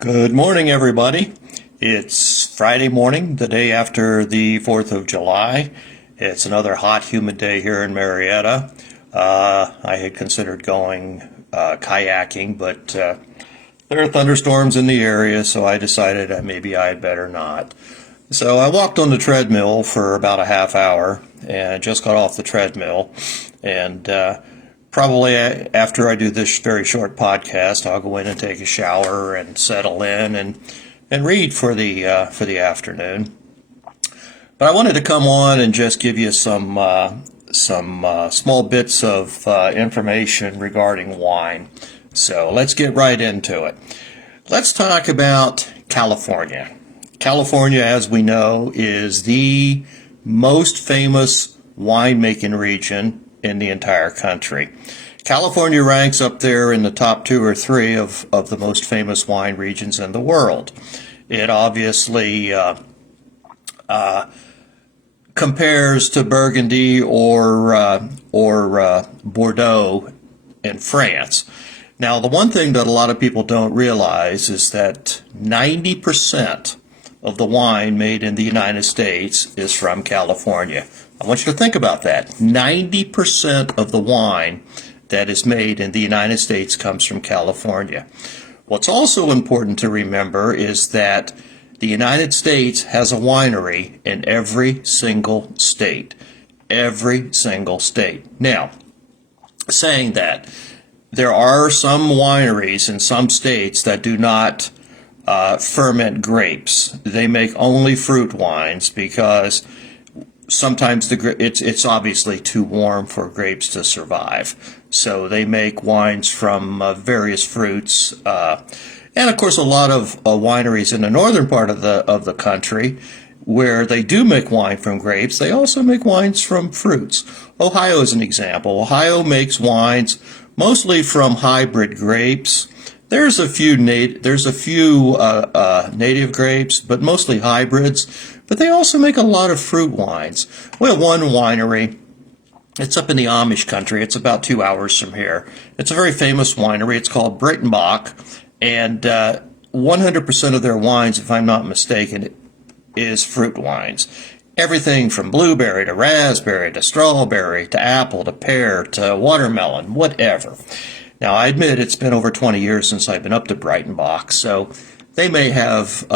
Good morning, everybody. It's Friday morning, the day after the 4th of July. It's another hot, humid day here in Marietta. I had considered going kayaking, but there are thunderstorms in the area, so I decided that maybe I'd better not. So I walked on the treadmill for about a half hour and just got off the treadmill. And probably after I do this very short podcast, I'll go in and take a shower and settle in and read for the afternoon. But I wanted to come on and just give you some small bits of information regarding wine. So let's get right into it. Let's talk about California. California, as we know, is the most famous winemaking region in the entire country. California ranks up there in the top 2 or 3 of the most famous wine regions in the world. It obviously compares to Burgundy or Bordeaux in France. Now, the one thing that a lot of people don't realize is that 90% of the wine made in the United States is from California. I want you to think about that. 90% of the wine that is made in the United States comes from California. What's also important to remember is that the United States has a winery in every single state. Every single state. Now, saying that, there are some wineries in some states that do not ferment grapes. They make only fruit wines because sometimes it's obviously too warm for grapes to survive. So they make wines from various fruits. And of course, a lot of wineries in the northern part of the country where they do make wine from grapes, they also make wines from fruits. Ohio is an example. Ohio makes wines mostly from hybrid grapes. There's a few native grapes, but mostly hybrids. But they also make a lot of fruit wines. We have one winery. It's up in the Amish country. It's about 2 hours from here. It's a very famous winery. It's called Breitenbach, and 100% of their wines, if I'm not mistaken, is fruit wines. Everything from blueberry to raspberry to strawberry to apple to pear to watermelon, whatever. Now, I admit it's been over 20 years since I've been up to Breitenbach, so they may have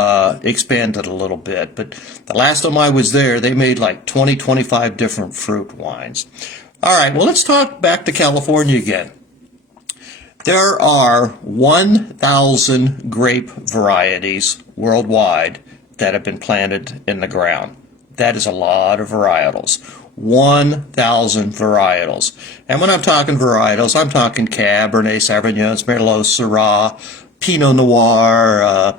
expanded a little bit, but the last time I was there, they made like 20, 25 different fruit wines. All right, well, let's talk back to California again. There are 1,000 grape varieties worldwide that have been planted in the ground. That is a lot of varietals. 1,000 varietals. And when I'm talking varietals, I'm talking Cabernet Sauvignons, Merlot, Syrah, Pinot Noir,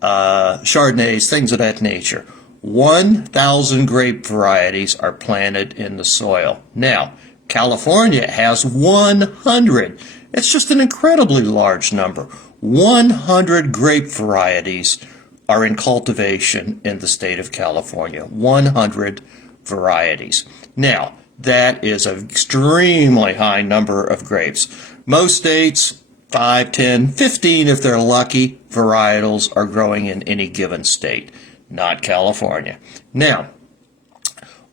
Chardonnays, things of that nature. 1,000 grape varieties are planted in the soil. Now, California has 100. It's just an incredibly large number. 100 grape varieties are in cultivation in the state of California. 100 varieties. Now, that is an extremely high number of grapes. Most states, 5, 10, 15, if they're lucky, varietals are growing in any given state, not California. Now,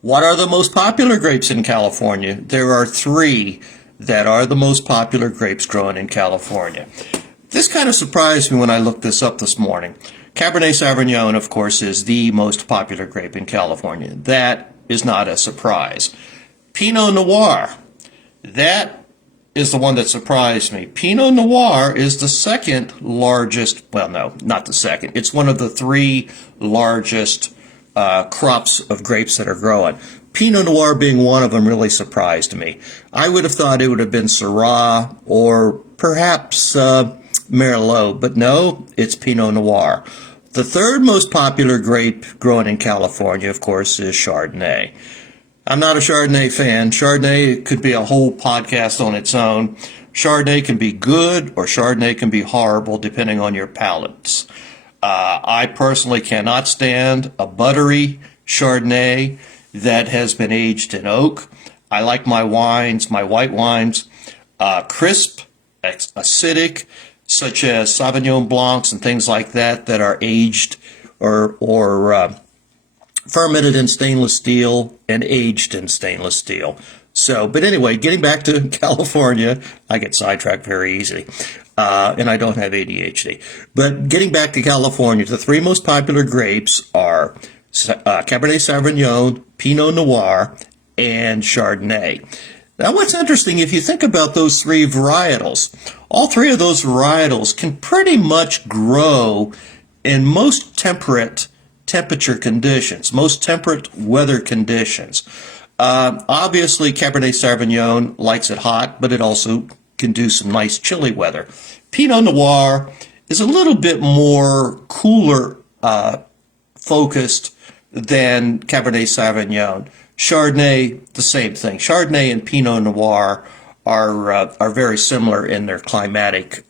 what are the most popular grapes in California? There are 3 that are the most popular grapes grown in California. This kind of surprised me when I looked this up this morning. Cabernet Sauvignon, of course, is the most popular grape in California. That is not a surprise. Pinot Noir, that is the one that surprised me. Pinot Noir is the second largest, well, no, not the second. It's one of the 3 largest crops of grapes that are growing. Pinot Noir being one of them really surprised me. I would have thought it would have been Syrah or perhaps Merlot, but no, it's Pinot Noir. The third most popular grape grown in California, of course, is Chardonnay. I'm not a Chardonnay fan. Chardonnay could be a whole podcast on its own. Chardonnay can be good or Chardonnay can be horrible depending on your palates. I personally cannot stand a buttery Chardonnay that has been aged in oak. I like my wines, my white wines, crisp, acidic, such as Sauvignon Blancs and things like that that are aged or fermented in stainless steel and aged in stainless steel. So, but anyway, getting back to California, I get sidetracked very easily, and I don't have ADHD. But getting back to California, the three most popular grapes are Cabernet Sauvignon, Pinot Noir, and Chardonnay. Now, what's interesting, if you think about those three varietals, all three of those varietals can pretty much grow in most temperate temperature conditions, most temperate weather conditions. Obviously, Cabernet Sauvignon likes it hot, but it also can do some nice chilly weather. Pinot Noir is a little bit more cooler focused than Cabernet Sauvignon. Chardonnay, the same thing. Chardonnay and Pinot Noir are very similar in their climatic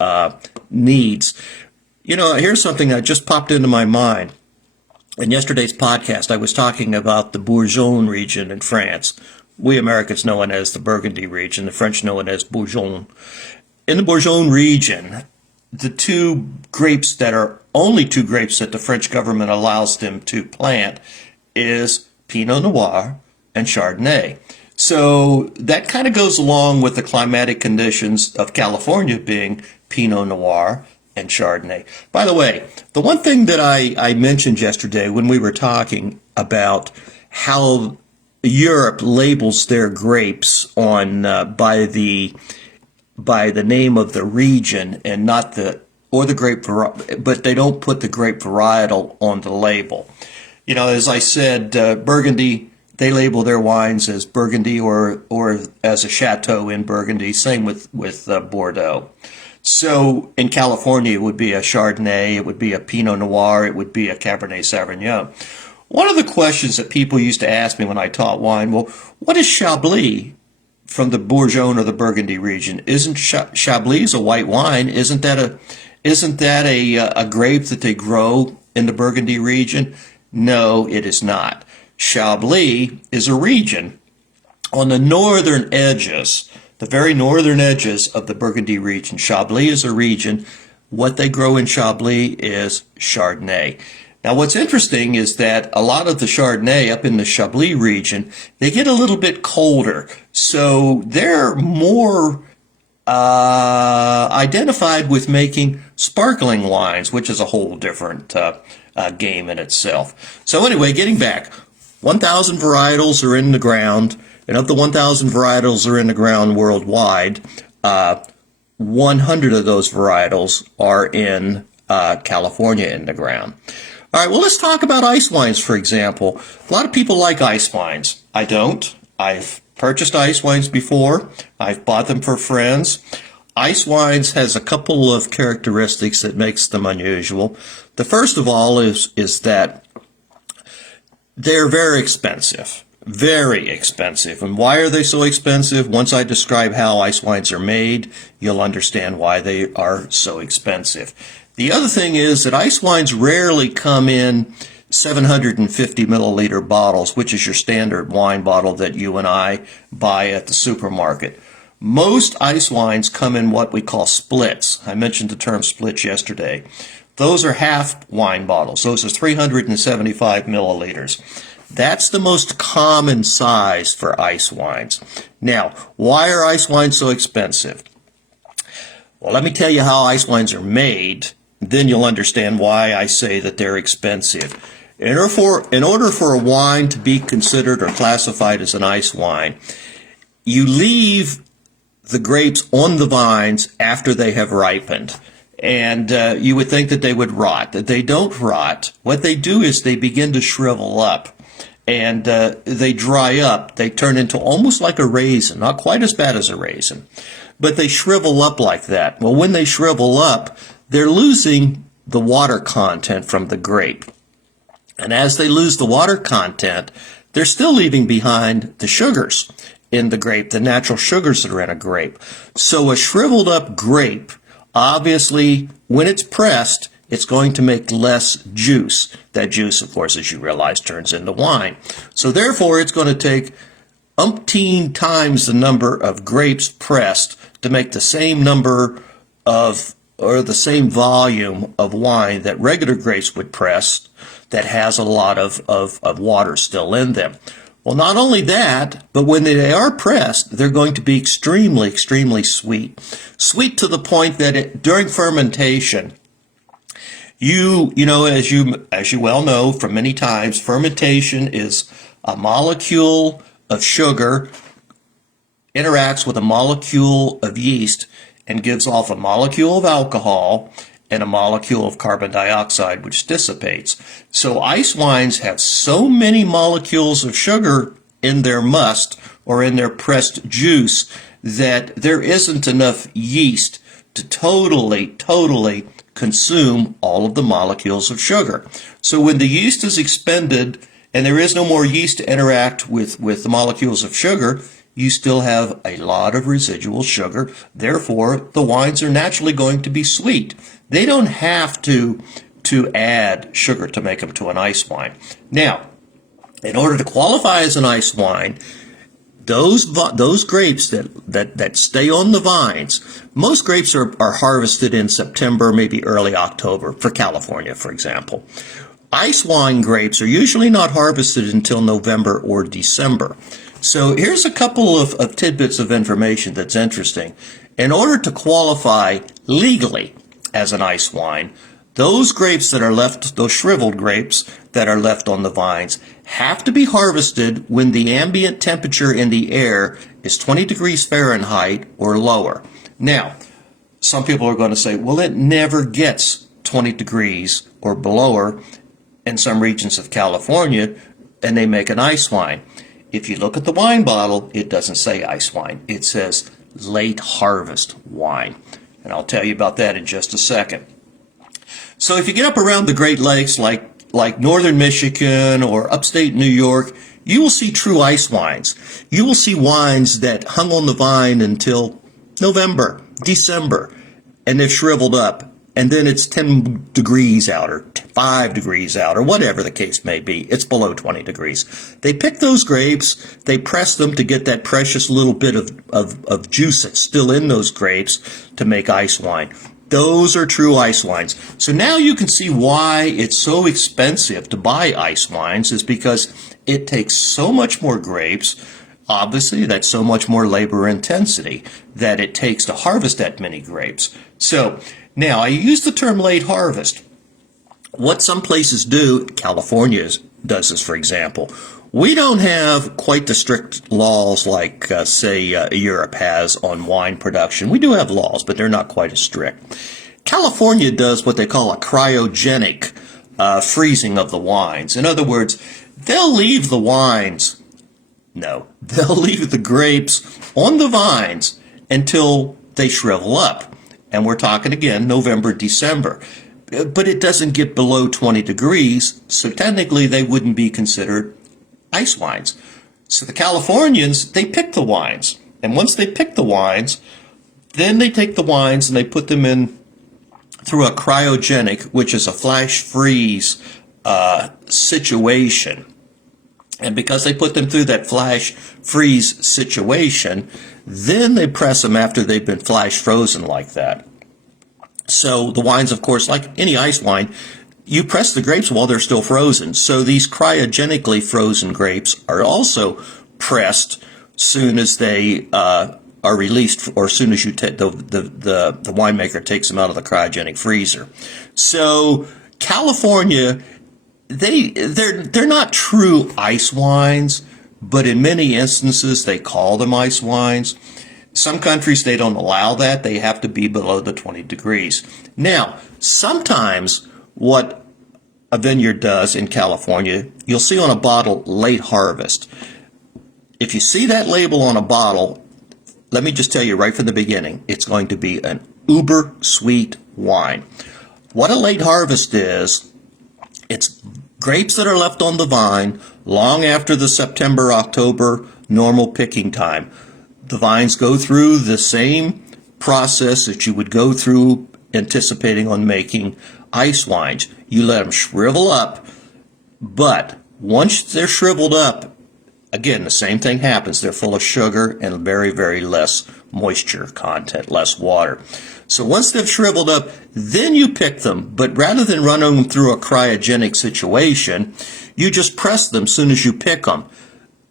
needs. You know, here's something that just popped into my mind. In yesterday's podcast, I was talking about the Bourgogne region in France. We Americans know it as the Burgundy region. The French know it as Bourgogne. In the Bourgogne region, the only two grapes that the French government allows them to plant is Pinot Noir and Chardonnay. So that kind of goes along with the climatic conditions of California being Pinot Noir and Chardonnay. By the way, the one thing that I mentioned yesterday when we were talking about how Europe labels their grapes on by the name of the region and not the grape but they don't put the grape varietal on the label. You know, as I said, Burgundy, they label their wines as Burgundy or as a chateau in Burgundy. Same with Bordeaux. So in California, it would be a Chardonnay, it would be a Pinot Noir, it would be a Cabernet Sauvignon. One of the questions that people used to ask me when I taught wine, well, what is Chablis from the Bourgogne or the Burgundy region? Isn't Chablis a white wine? Isn't that a grape that they grow in the Burgundy region? No, it is not. Chablis is a region on the northern edges, the very northern edges of the Burgundy region. Chablis is a region. What they grow in Chablis is Chardonnay. Now, what's interesting is that a lot of the Chardonnay up in the Chablis region, they get a little bit colder. So they're more identified with making sparkling wines, which is a whole different game in itself. So anyway, getting back, 1,000 varietals are in the ground. And of the 1,000 varietals are in the ground worldwide, 100 of those varietals are in California in the ground. All right, well, let's talk about ice wines, for example. A lot of people like ice wines. I don't. I've purchased ice wines before. I've bought them for friends. Ice wines has a couple of characteristics that makes them unusual. The first of all is that they're very expensive. Very expensive. And why are they so expensive? Once I describe how ice wines are made, you'll understand why they are so expensive. The other thing is that ice wines rarely come in 750 milliliter bottles, which is your standard wine bottle that you and I buy at the supermarket. Most ice wines come in what we call splits. I mentioned the term splits yesterday. Those are half wine bottles. Those are 375 milliliters. That's the most common size for ice wines. Now, why are ice wines so expensive? Well, let me tell you how ice wines are made. Then you'll understand why I say that they're expensive. In order for a wine to be considered or classified as an ice wine, you leave the grapes on the vines after they have ripened. And you would think that they would rot. They don't rot. What they do is they begin to shrivel up. And they dry up. They turn into almost like a raisin, not quite as bad as a raisin, but they shrivel up like that. Well, when they shrivel up, they're losing the water content from the grape. And as they lose the water content, they're still leaving behind the sugars in the grape, the natural sugars that are in a grape. So a shriveled up grape, obviously, when it's pressed, it's going to make less juice. That juice, of course, as you realize, turns into wine. So therefore, it's going to take umpteen times the number of grapes pressed to make the same number of or the same volume of wine that regular grapes would press that has a lot of water still in them. Well, not only that, but when they are pressed, they're going to be extremely, extremely sweet. Sweet to the point that during fermentation, you know, as you well know from many times, fermentation is a molecule of sugar interacts with a molecule of yeast and gives off a molecule of alcohol and a molecule of carbon dioxide, which dissipates. So ice wines have so many molecules of sugar in their must or in their pressed juice that there isn't enough yeast to totally consume all of the molecules of sugar. So when the yeast is expended and there is no more yeast to interact with the molecules of sugar, you still have a lot of residual sugar. Therefore, the wines are naturally going to be sweet. They don't have to add sugar to make them to an ice wine. Now, in order to qualify as an ice wine, those grapes that stay on the vines, most grapes are harvested in September, maybe early October, for California, for example. Ice wine grapes are usually not harvested until November or December. So here's a couple of tidbits of information that's interesting. In order to qualify legally as an ice wine, those grapes that are left, those shriveled grapes that are left on the vines, have to be harvested when the ambient temperature in the air is 20 degrees Fahrenheit or lower. Now, some people are going to say, well, it never gets 20 degrees or below in some regions of California, and they make an ice wine. If you look at the wine bottle, it doesn't say ice wine. It says late harvest wine. And I'll tell you about that in just a second. So if you get up around the Great Lakes like northern Michigan or upstate New York, you will see true ice wines. You will see wines that hung on the vine until November, December, and they've shriveled up. And then it's 10 degrees out or 5 degrees out or whatever the case may be. It's below 20 degrees. They pick those grapes, they press them to get that precious little bit of juice that's still in those grapes to make ice wine. Those are true ice wines. So now you can see why it's so expensive to buy ice wines, is because it takes so much more grapes. Obviously, that's so much more labor intensity that it takes to harvest that many grapes. So now I use the term late harvest. What some places do, California does this, for example. We don't have quite the strict laws like, say, Europe has on wine production. We do have laws, but they're not quite as strict. California does what they call a cryogenic freezing of the wines. In other words, they'll leave the wines, no, they'll leave the grapes on the vines until they shrivel up. And we're talking again November, December. But it doesn't get below 20 degrees, so technically they wouldn't be considered ice wines. So the Californians, they pick the wines. And once they pick the wines, then they take the wines and they put them in through a cryogenic, which is a flash freeze situation. And because they put them through that flash freeze situation, then they press them after they've been flash frozen like that. So the wines, of course, like any ice wine, you press the grapes while they're still frozen. So these cryogenically frozen grapes are also pressed soon as they are released, or as soon as you take the winemaker takes them out of the cryogenic freezer. So California, they're not true ice wines, but in many instances they call them ice wines. Some countries, they don't allow that. They have to be below the 20 degrees. Now, sometimes what a vineyard does in California, you'll see on a bottle late harvest. If you see that label on a bottle, let me just tell you right from the beginning, it's going to be an uber sweet wine. What a late harvest is, it's grapes that are left on the vine long after the September, October normal picking time. The vines go through the same process that you would go through anticipating on making ice wines. You let them shrivel up, but once they're shriveled up, again, the same thing happens. They're full of sugar and very, very less moisture content, less water. So once they've shriveled up, then you pick them. But rather than running them through a cryogenic situation, you just press them as soon as you pick them.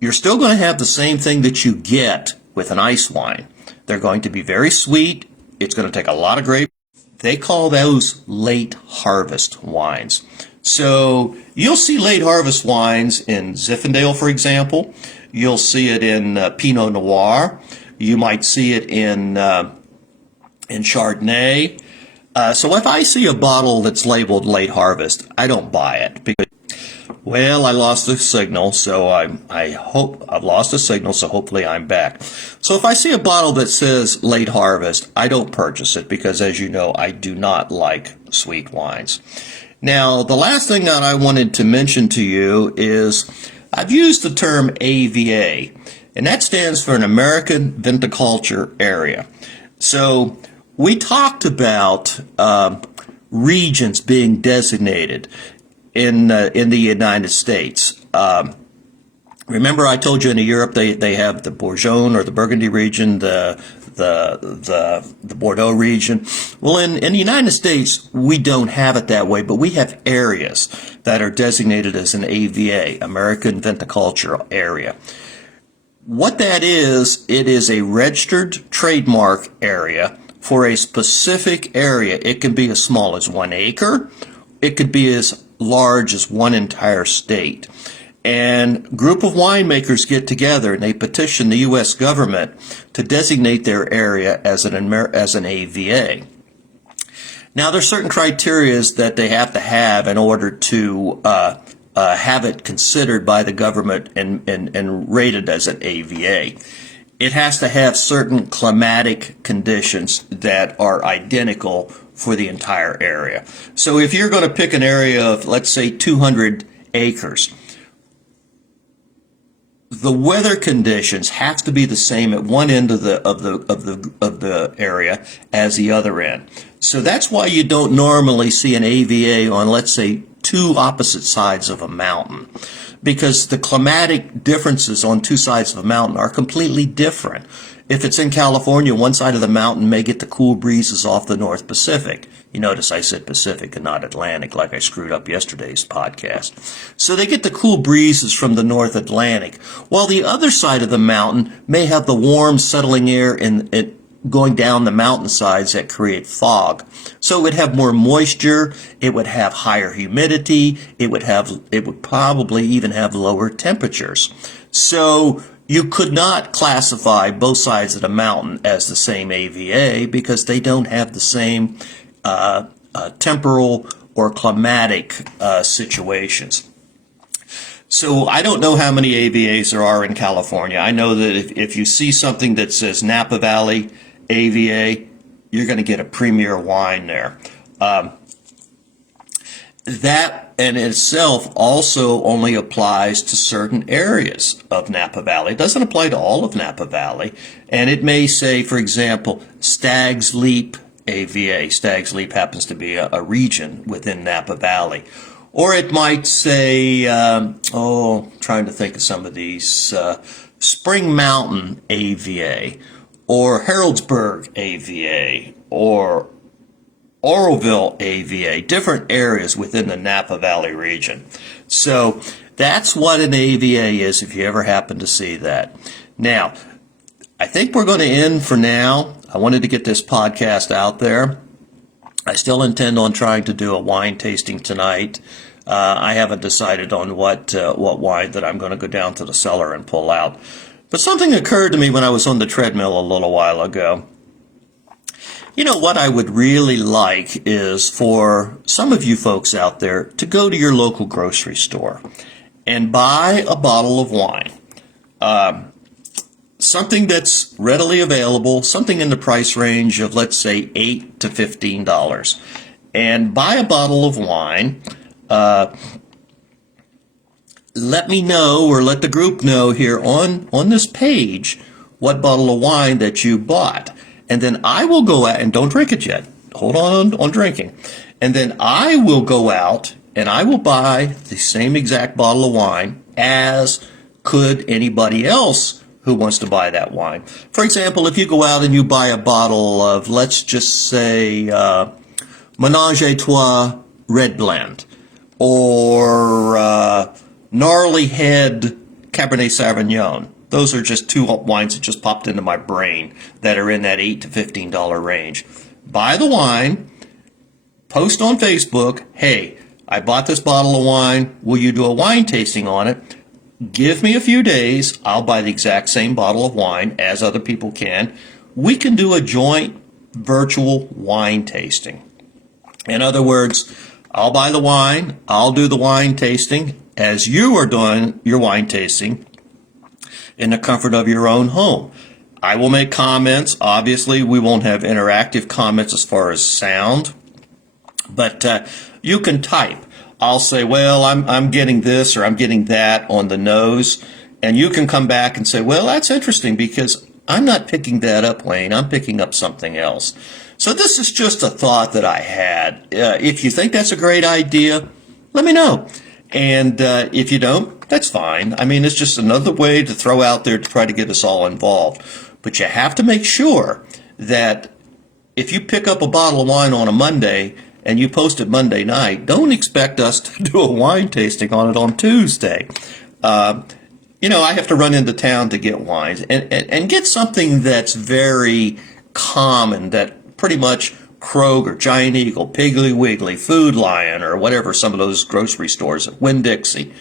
You're still going to have the same thing that you get with an ice wine. They're going to be very sweet. It's going to take a lot of grape. They call those late harvest wines. So you'll see late harvest wines in Zinfandel, for example. You'll see it in Pinot Noir. You might see it in Chardonnay. So if I see a bottle that's labeled late harvest, I don't buy it because, well, I lost the signal, so I hope I've lost the signal, so hopefully I'm back. So if I see a bottle that says late harvest, I don't purchase it because, as you know, I do not like sweet wines. Now, the last thing that I wanted to mention to you is I've used the term AVA, and that stands for an American Viticulture Area. So we talked about regions being designated in the United States. Remember, I told you in Europe they have the Bourgogne or the Burgundy region, the Bordeaux region. Well, in the United States, we don't have it that way, but we have areas that are designated as an AVA, American Viticulture Area. What that is, it is a registered trademark area for a specific area. It can be as small as 1 acre. It could be as large as one entire state. And a group of winemakers get together and they petition the U.S. government to designate their area as an AVA. Now, there's certain criteria that they have to have in order to have it considered by the government and rated as an AVA. It has to have certain climatic conditions that are identical for the entire area. So if you're going to pick an area of, let's say, 200 acres, the weather conditions have to be the same at one end of the area as the other end. So that's why you don't normally see an AVA on, let's say, two opposite sides of a mountain, because the climatic differences on two sides of a mountain are completely different. If it's in California, one side of the mountain may get the cool breezes off the North Pacific. You notice I said Pacific and not Atlantic, like I screwed up yesterday's podcast. So they get the cool breezes from the North Atlantic, while the other side of the mountain may have the warm settling air and going down the mountainsides that create fog. So it would have more moisture, it would have higher humidity, it would probably even have lower temperatures. So you could not classify both sides of the mountain as the same AVA because they don't have the same temporal or climatic situations. So I don't know how many AVAs there are in California. I know that if you see something that says Napa Valley AVA, you're going to get a premier wine there. That in itself also only applies to certain areas of Napa Valley. It doesn't apply to all of Napa Valley. And it may say, for example, Stag's Leap AVA. Stag's Leap happens to be a region within Napa Valley. Or it might say, trying to think of some of these, Spring Mountain AVA, or Harrodsburg AVA, or Oroville AVA, different areas within the Napa Valley region. So that's what an AVA is if you ever happen to see that. Now, I think we're going to end for now. I wanted to get this podcast out there. I still intend on trying to do a wine tasting tonight. I haven't decided on what wine that I'm going to go down to the cellar and pull out. But something occurred to me when I was on the treadmill a little while ago. You know, what I would really like is for some of you folks out there to go to your local grocery store and buy a bottle of wine. Something that's readily available, something in the price range of, let's say, $8 to $15. And buy a bottle of wine. Let me know, or let the group know here on this page, what bottle of wine that you bought. And then I will go out, and don't drink it yet. Hold on drinking. And then I will go out and I will buy the same exact bottle of wine as could anybody else who wants to buy that wine. For example, if you go out and you buy a bottle of, let's just say, Menage a Trois Red Blend, or Gnarly Head Cabernet Sauvignon. Those are just two wines that just popped into my brain that are in that $8 to $15 range. Buy the wine, post on Facebook, hey, I bought this bottle of wine, will you do a wine tasting on it? Give me a few days, I'll buy the exact same bottle of wine as other people can. We can do a joint virtual wine tasting. In other words, I'll buy the wine, I'll do the wine tasting as you are doing your wine tasting in the comfort of your own home. I will make comments. Obviously, we won't have interactive comments as far as sound, but you can type. I'll say, well, I'm getting this or I'm getting that on the nose, and you can come back and say, well, that's interesting because I'm not picking that up, Wayne. I'm picking up something else. So this is just a thought that I had. If you think that's a great idea, let me know. And if you don't, that's fine. I mean, it's just another way to throw out there to try to get us all involved. But you have to make sure that if you pick up a bottle of wine on a Monday and you post it Monday night, don't expect us to do a wine tasting on it on Tuesday. I have to run into town to get wines and get something that's very common, that pretty much Kroger, Giant Eagle, Piggly Wiggly, Food Lion, or whatever, some of those grocery stores at Winn-Dixie,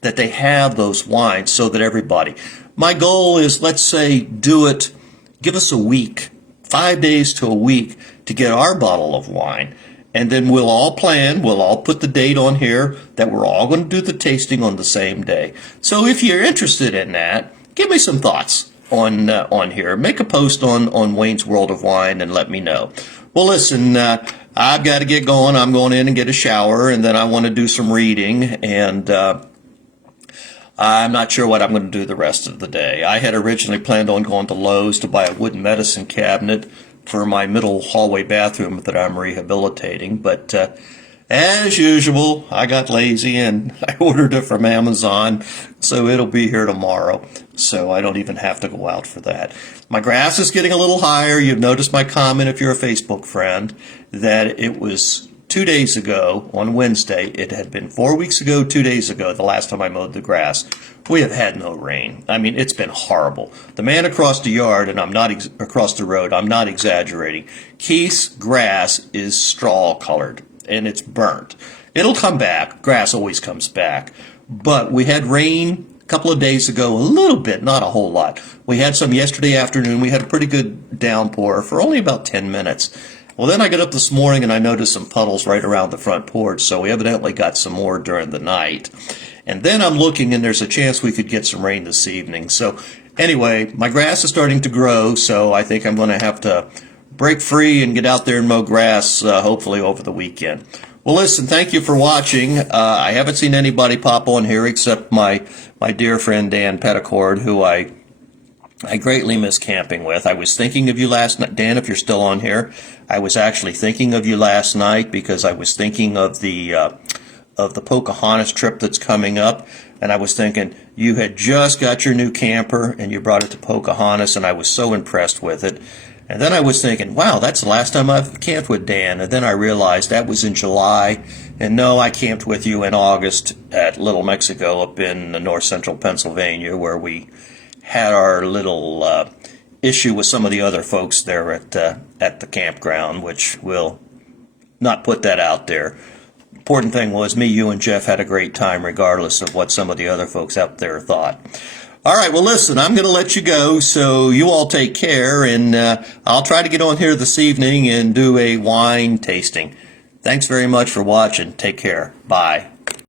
that they have those wines so that everybody. My goal is, let's say, give us a week, 5 days to a week to get our bottle of wine. And then we'll all put the date on here that we're all going to do the tasting on the same day. So if you're interested in that, give me some thoughts on here. Make a post on Wayne's World of Wine and let me know. Well, listen, I've got to get going. I'm going in and get a shower, and then I want to do some reading, and I'm not sure what I'm going to do the rest of the day. I had originally planned on going to Lowe's to buy a wooden medicine cabinet for my middle hallway bathroom that I'm rehabilitating, but as usual, I got lazy and I ordered it from Amazon, so it'll be here tomorrow, so I don't even have to go out for that. My grass is getting a little higher. You've noticed my comment, if you're a Facebook friend, that it was 2 days ago on Wednesday. It had been 4 weeks ago, 2 days ago, the last time I mowed the grass. We have had no rain. I mean, it's been horrible. The man across the yard, and I'm not across the road, I'm not exaggerating, Keith's grass is straw-colored, and it's burnt. It'll come back. Grass always comes back. But we had rain a couple of days ago, a little bit, not a whole lot. We had some yesterday afternoon. We had a pretty good downpour for only about 10 minutes. Well, then I got up this morning and I noticed some puddles right around the front porch, so we evidently got some more during the night. And then I'm looking, and there's a chance we could get some rain this evening. So anyway, my grass is starting to grow, so I think I'm going to have to break free and get out there and mow grass, hopefully over the weekend. Well, listen, thank you for watching. I haven't seen anybody pop on here except my dear friend Dan Petticord, who I greatly miss camping with. I was thinking of you last night. Dan, if you're still on here, I was actually thinking of you last night because I was thinking of the Pocahontas trip that's coming up, and I was thinking you had just got your new camper and you brought it to Pocahontas, and I was so impressed with it. And then I was thinking, wow, that's the last time I've camped with Dan. And then I realized that was in July. And no, I camped with you in August at Little Mexico up in north central Pennsylvania, where we had our little issue with some of the other folks there at the campground, which we'll not put that out there. Important thing was me, you, and Jeff had a great time regardless of what some of the other folks out there thought. All right, well, listen, I'm going to let you go, so you all take care, and I'll try to get on here this evening and do a wine tasting. Thanks very much for watching. Take care. Bye.